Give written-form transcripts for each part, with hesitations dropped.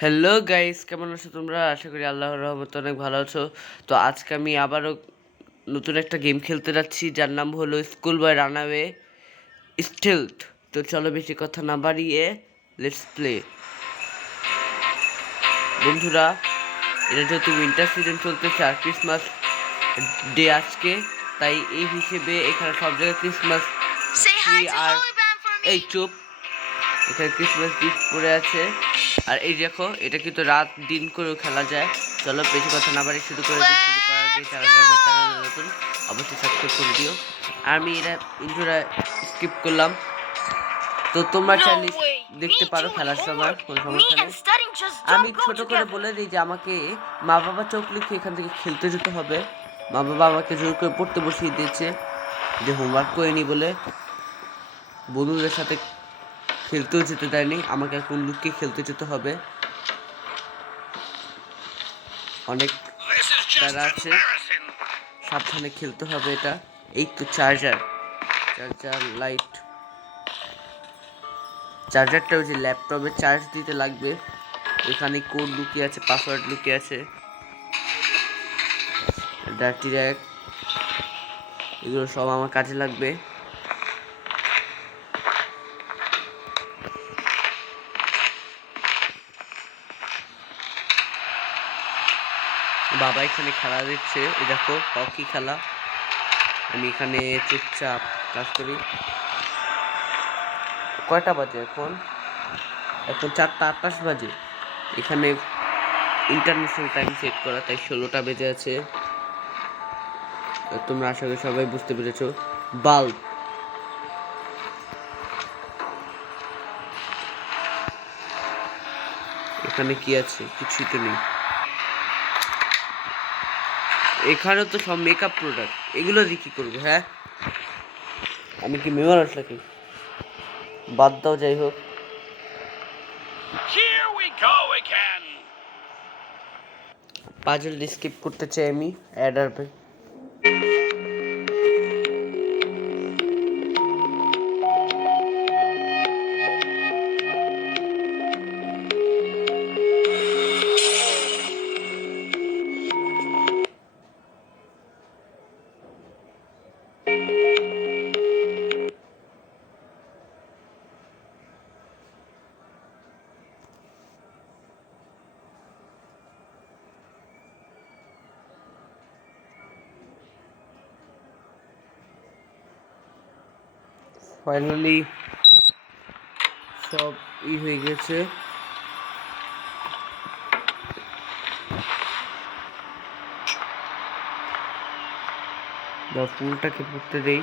Hello guys, কেমন আছো তোমরা? আশা করি আল্লাহর রহমতে অনেক ভালো আছো। তো আজকে আমি আবারও নতুন একটা গেম খেলতে যাচ্ছি, যার নাম হলো স্কুল বয় রানঅ্যাওয়ে স্টেলথ। তো চলো বেশি কথা না বাড়িয়ে লেটস প্লে। বন্ধুরা, এটা যেহেতু উইন্টার সিজন চলতেছে আর ক্রিসমাস ডে আজকে, তাই এই হিসেবে এখানে সব জায়গায় ক্রিসমাস ট্রি আর এই চুপ, এখানে ক্রিসমাস গিফট পড়ে আছে। আর এই দেখো, এটা কিন্তু রাত দিন করেও খেলা যায়। চলো বেশি কথা না বাড়ি শুরু করে দিই। শুরু করার আগে যারা আমার চ্যানেলে নতুন অবশ্যই সাবস্ক্রাইব করে দিও। আর আমি এটা ইন্ট্রোটা স্কিপ করলাম, তো তোমরা চাইলে দেখতে পারো খেলার সময়, কোনো সমস্যা নেই। আমি ছোট করে বলে দিই যে আমাকে মা বাবা চোখ লিখে এখান থেকে খেলতে যেতে হবে। মা বাবা আমাকে জোর করে পড়তে বসিয়ে দিয়েছে, যে হোমওয়ার্ক করিনি বলে। বন্ধুদের সাথে খেলতেও যেতে দেয়নি, আমাকে এখন লুকিয়ে খেলতে যেতে হবে। অনেক তারা আছে, সাবধানে খেলতে হবে। এটা এই তো চার্জার লাইট, চার্জারটা ওই যে ল্যাপটপে চার্জ দিতে লাগবে। এখানে কোড লুকিয়ে আছে, পাসওয়ার্ড লুকিয়ে আছে। ডার্টি র্যাক, এগুলো সব আমার কাজে লাগবে। বাবা এখানে খেলা দিচ্ছে, এই দেখো হকি খেলা। আমি এখানে চুপচাপ কাজ করি। কয়টা বাজে এখন? 4:28 বাজে। এখানে ইন্টারন্যাশনাল টাইম সেট করা, তাই 16টা বেজে আছে। তোমরা আশা করি সবাই বুঝতে পেরেছো। বাল্ব, এখানে কি আছে? কিছুই তো নেই। এখানে তো সব মেকআপ প্রোডাক্ট, এগুলো দিয়ে কি করবো? হ্যাঁ, আমি কি মেমারস নাকি? বাদ দাও, যাই হোক। পাজল স্কিপ করতে চাই আমি। অ্যাড আসবে। ফাইনালি সব হয়ে গেছে। বা ফুলটাকে পড়তে দেই।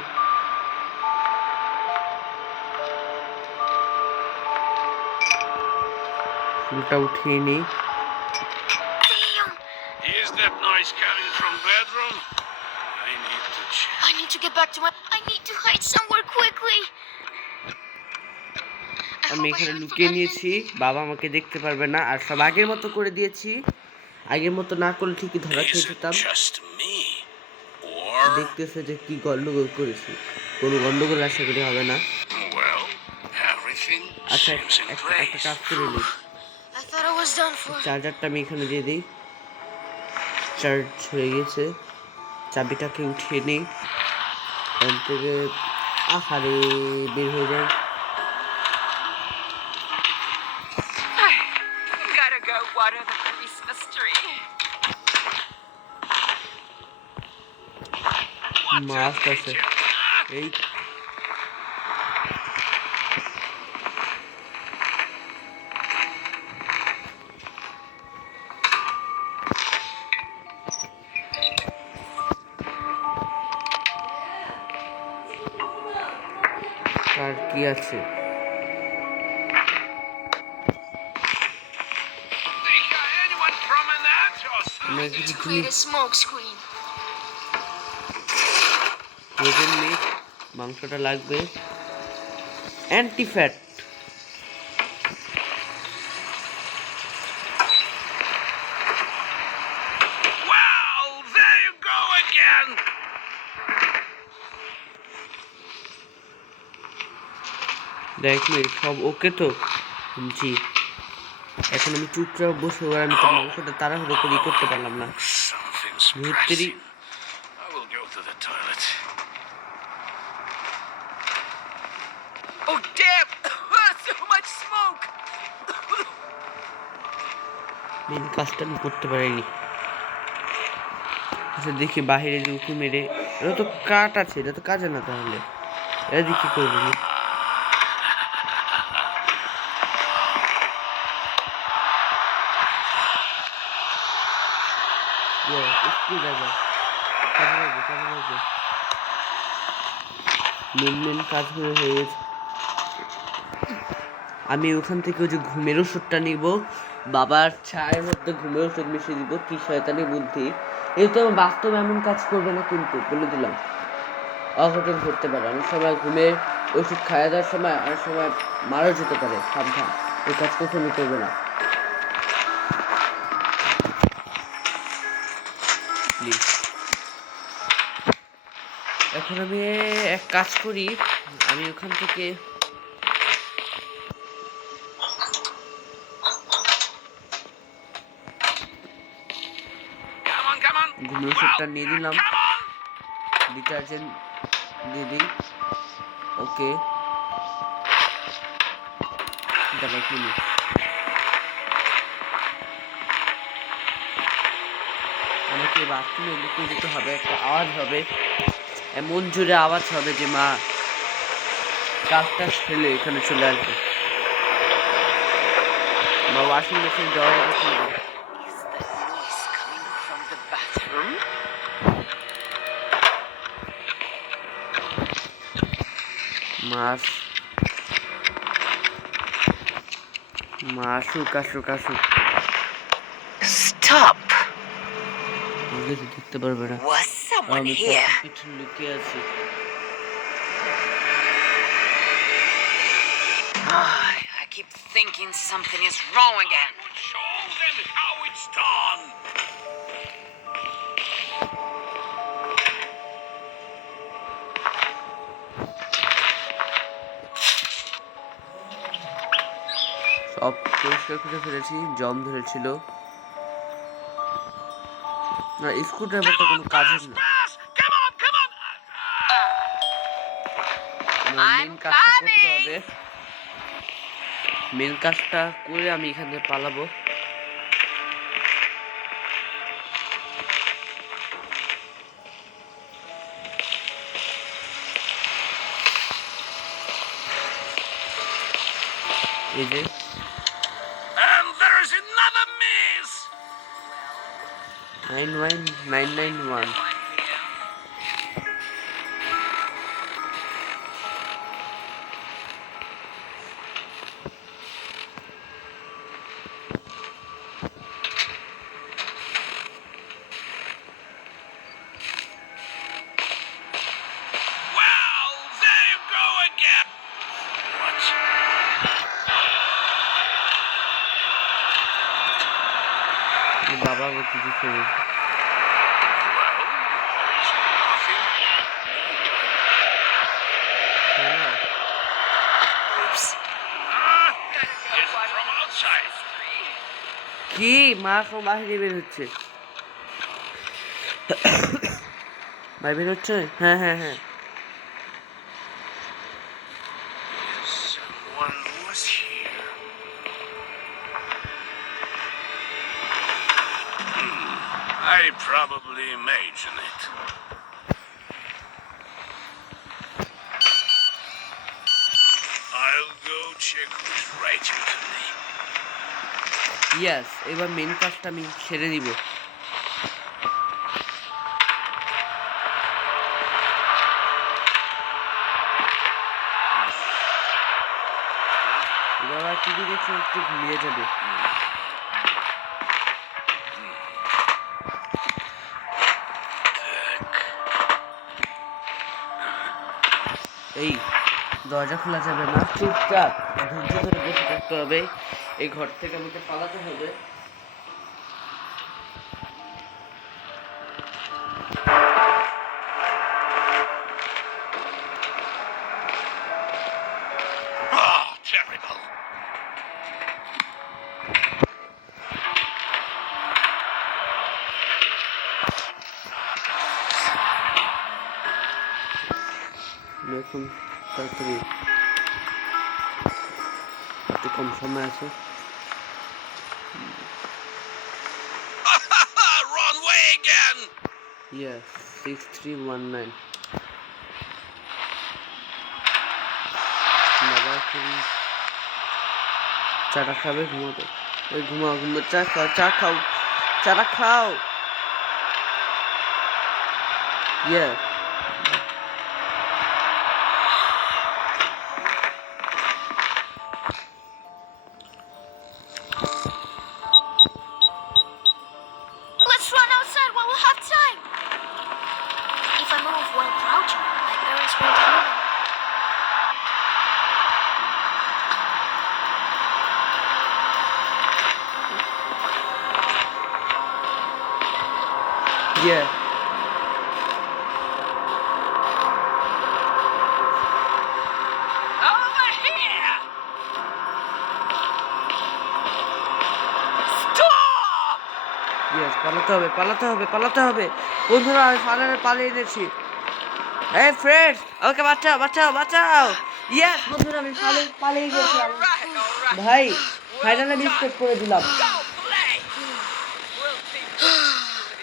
ফুলটা উঠিয়ে নিই। Is that noise coming from bedroom? I need to check. I need to get back to my... I need to hide somewhere quickly. আমি এখানে লুকিয়ে নিয়েছি, বাবা আমাকে দেখতে পারবে না। আর সব আগের মতো করে দিয়েছি। আগের মতো না করলে ঠিকই ধরা খেয়ে যেতাম। দেখতেছে যে কি গন্ডগোল করেছি। কোনো গন্ডগোল আশা করি হবে না। আচ্ছা, একটা কাজ করে নিই। চার্জারটা আমি এখানে দিয়ে দিই। চার্জ হয়ে গেছে। চাবিটাকে উঠিয়ে নিই এখান থেকে। আহারে, বের হয়ে যায়। মাছ আছে এই। আর কি আছে? মাংসটা লাগবে। অ্যান্টি ফ্যাট, দেখ সব ওকে তো? জি। এখন আমি চুপচাপ বসে আর আমি তো মাংসটা তাড়াহুড়ো করে করতে পারলাম না। Something's ধুত্তেরি। pressing. I will go to the toilet. Oh, damn! So much smoke! Main কাজটা আমি করতে পারিনি। আচ্ছা দেখি বাহিরে যে উঁকি মেরে, এটা তো কাঠ আছে, এটা তো কাজে না তাহলে এটা দিয়ে কি করবো আমি? স্ক্রুড্রাইভার কাজে লাগবে, কাজে লাগবে। মেন কাজগুলো হয়ে গেছে। আমি ওখান থেকে ওই যে ঘুমের ওষুধটা নিব, বাবার চায়ের মধ্যে ঘুমের ওষুধ মিশিয়ে দিব। কি শয়তানি বুদ্ধি! এই তো বাস্তবে এমন কাজ করবে না কিন্তু, বলে দিলাম। অঘটন ঘটতে পারে অনেক সময়, ঘুমের ওষুধ খাওয়া দেওয়ার সময় অনেক সময় মারা যেতে পারে। থাম থাম, এই কাজ কখনই করবে না প্লিজ। এখন আমি এক কাজ করি, আমি ওখান থেকে Come on. ঘুমের ওষুধটা নিয়ে দিলাম, ডিটারজেন্ট দিয়ে দিই। ওকে, দাঁড়া 1 মিনিট। আমাকে বাথরুমে লুকিয়ে দিতে হবে, একটা আওয়াজ হবে, এমন জোরে আওয়াজ হবে যে মা কাজটা ফেলে এখানে চলে আসবে। বা ওয়াশিং মেশিন দরজাটা খুলবে। Is that noise coming from the bathroom? মাছ আসুক আসুক আসুক, Stop! আমাকে তো দেখতে পারবে না। Was someone আমি here? কিছু লুকিয়ে আছি। I keep thinking something is wrong again. Show them how it's done. সব পরিষ্কার করে ফেলেছি, জম ধরেছিল না। স্ক্রুড্রাইভারটা কোনো কাজের না। মেন কাজটা করতে হবে, মেন কাজটা করে আমি এখান থেকে পালাবো। এই যে And there's another miss. 91991। Well, there you go again. What? বাবা কিছু করে Well, there's nothing. Oops. It's from outside. কি মা এখন বাহিরে বের হচ্ছে, ভাই বের হচ্ছে। হ্যাঁ হ্যাঁ হ্যাঁ, Someone was here. I probably imagine it. I'll go check who's writing to me. ইয়াস, এবার মেন কাজটা আমি ছেড়ে দিব। বাবা টিভি দেখে একটু ঘুমিয়ে যাবে। এই দরজা খোলা যাবে না, চুপচাপ ধৈর্য ধরে বসে থাকতে হবে। এই ঘর থেকে আমাকে পালাতে হবে। Oh, terrible. এখন তাড়াতাড়ি একটু কম সময় আছে। Wrong way again! Yes, 6319. চাটা খাবে, ঘুমাবে। ওই ঘুমাও, চা খাও, চাটা খাও। Yes. Let's run outside while we have time. If I move while crouching, my parents won't hear me. Yeah. Over here! Stop! Yes, পালাতে হবে। বন্ধুরা আমি ফাইনালি পালিয়ে এনেছি। এই ফ্রেন্ডস, ওকে বাঁচাও। ইয়েস বন্ধুরা আমি পালিয়ে গেছি। All right. ভাই ফাইনালি আমি স্কেপ করে দিলাম। Go play! We'll see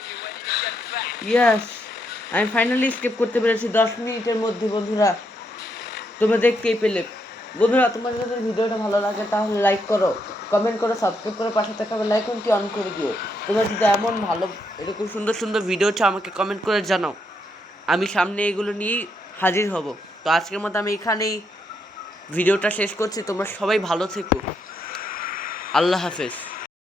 you when you get back. Yes, আমি ফাইনালি স্কেপ করতে পেরেছি 10 মিনিটের মধ্যে। বন্ধুরা তোমরা দেখতেই পেলে। বন্ধুরা তোমাদের যদি ভিডিওটা ভালো লাগে তাহলে লাইক করো, কমেন্ট করো, সাবস্ক্রাইব করো, পাশে থাকা বেল আইকনটি অন করে দিও। তোমরা যদি এমন ভালো এরকম সুন্দর ভিডিও চাও আমাকে কমেন্ট করে জানাও, আমি সামনে এগুলো নিয়েই হাজির হব। তো আজকের মতো আমি এখানেই ভিডিওটা শেষ করছি। তোমরা সবাই ভালো থেকো। আল্লাহ হাফেজ।